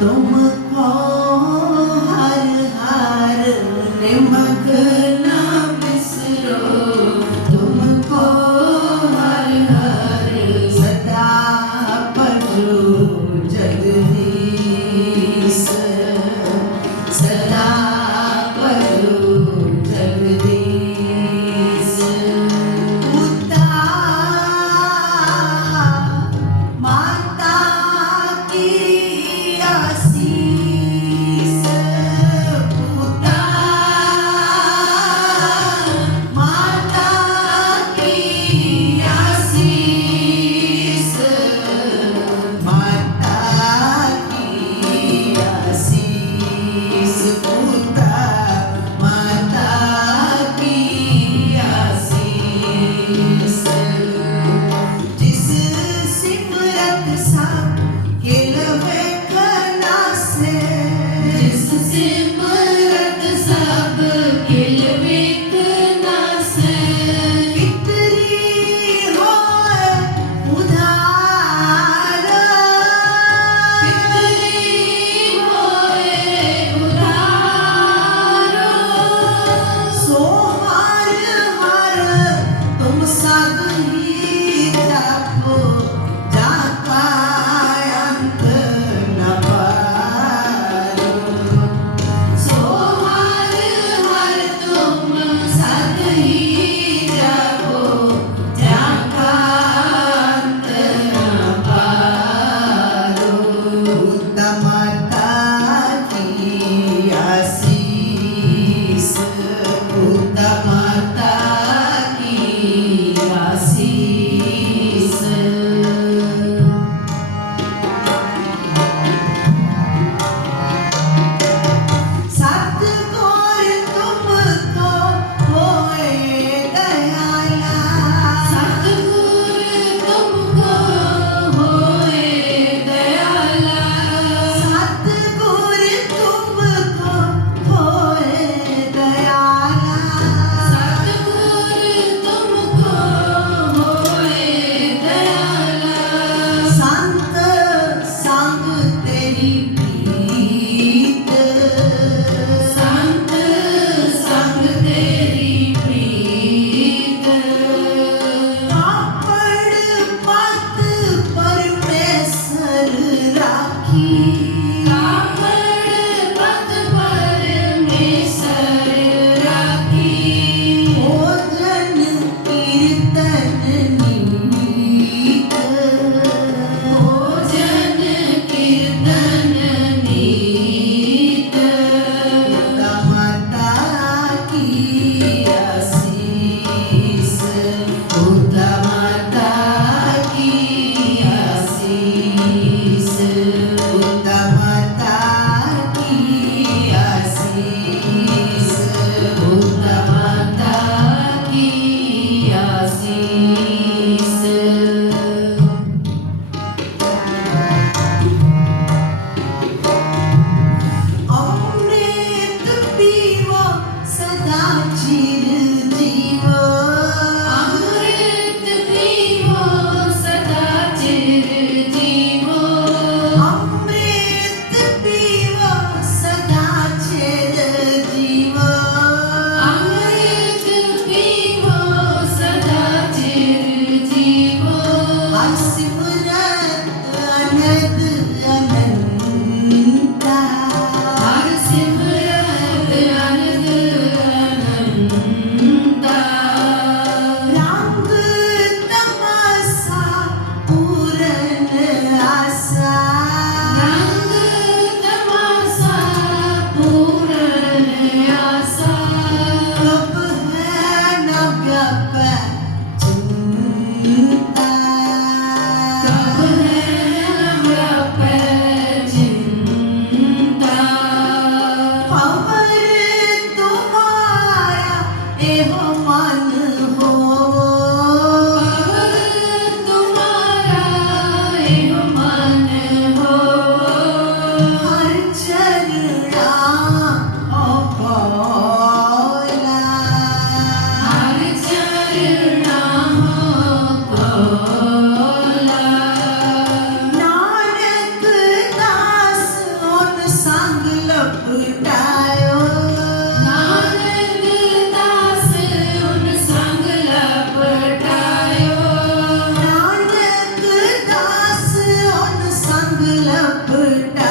don't Música love,